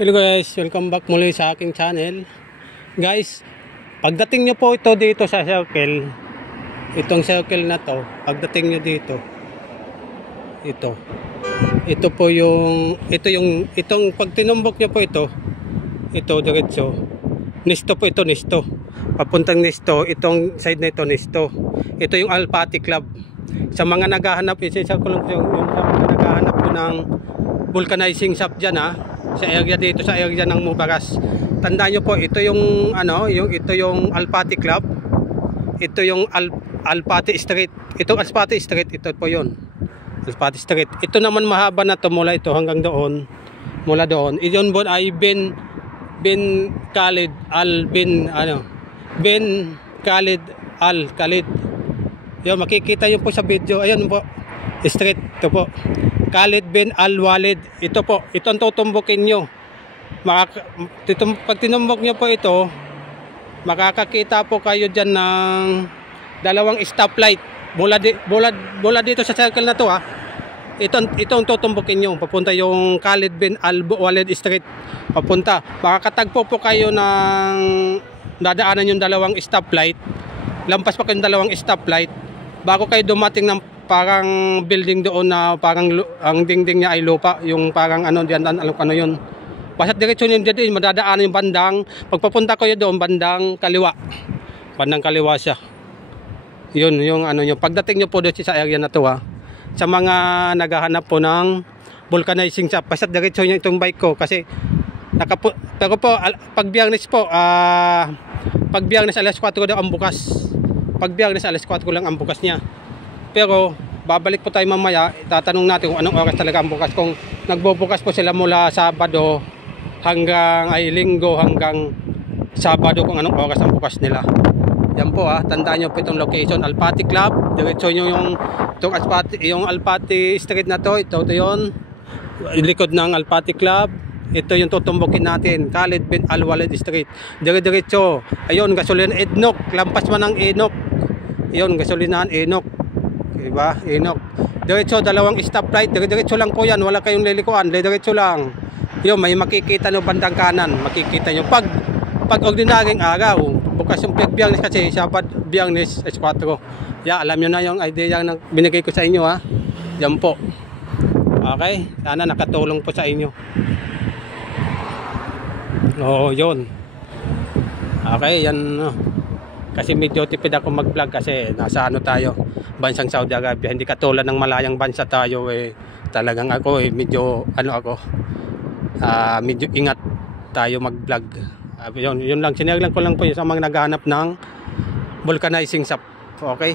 Hello guys, welcome back muli sa aking channel. Guys, pagdating nyo po ito dito sa circle, itong circle na to, pagdating nyo dito, ito po yung, itong pag tinumbok nyo po ito diretso, Nisto po ito, Nisto. Papuntang Nisto, itong side na ito, Nisto. Ito yung Alpati Club. Sa mga naghahanap, isa ko lang yung mga naghahanap po ng vulcanizing shop dyan sa area dito, sa area ng Mubaras. Tandaan nyo po, ito yung ito yung Alpati Club. Ito yung Alpati Street. Itong Alpati Street, ito po yun. Alpati Street. Ito naman mahaba na to mula ito hanggang doon. Mula doon. Iyon po ay bin Khalid Khalid. Yun, makikita nyo po sa video. Ayun po. Street. Ito po. Khalid bin Al-Walid. Ito po, itong tutumbukin nyo. Pag tinumbok nyo po ito, makakakita po kayo dyan ng dalawang stoplight. Mula dito sa circle na to itong tutumbukin nyo. Papunta yung Khalid bin Al-Walid Street. Papunta. Makakatagpo po kayo ng dadaanan yung dalawang stoplight. Lampas pa kayo yung dalawang stoplight bago kayo dumating ng parang building doon na parang ang dingding niya ay lupa, yung parang diyan, ano yun. Basta diretso niyo diyan, madadaanan yung bandang, pagpapunta ko yun doon, bandang kaliwa siya. Yun, yung yung pagdating niyo po doon sa area na to sa mga naghahanap po ng vulcanizing shop, basta diretso niyo itong bike ko kasi pero po, pag Biyernes po, pag Biyernes alas 4 daw ang bukas. Pag Biyernes alas 4 lang ang bukas niya. Pero babalik po tayo mamaya, tatanong natin kung anong oras talaga ang bukas. Kung nagbubukas po sila mula Sabado hanggang Linggo hanggang Sabado, kung anong oras ang bukas nila. Yan po tandaan nyo po itong location, Alpati Club. Diretso nyo yung Alpati Street na to. Ito yun, likod ng Alpati Club. Ito yung tutumbukin natin, Khalid bin Al-Walid Street. Diretso. Ayun, gasolina Ednok. Lampas man ng Ednok. Ayun, gasolinahan Ednok. Diba? Inok. Diretso, dalawang stoplight. Diretso lang po yan. Wala kayong lilikuan. Diretso lang. Yun, may makikita nyo bandang kanan. Makikita nyo. Pag ordinaryong araw, bukas yung Biyernes kasi, Sabado, Biyernes, S4. Alam nyo na yung idea na binigay ko sa inyo Yan po. Okay? Sana nakatulong po sa inyo. Yun. Okay, yan. Kasi medyo tipid ako mag-vlog kasi nasa tayo, bansang Saudi Arabia. Hindi katulad ng malayang bansa tayo talagang ako medyo medyo ingat tayo mag-vlog. Yun lang, siniglan ko lang po sa mga naghahanap ng vulcanizing shop. Okay?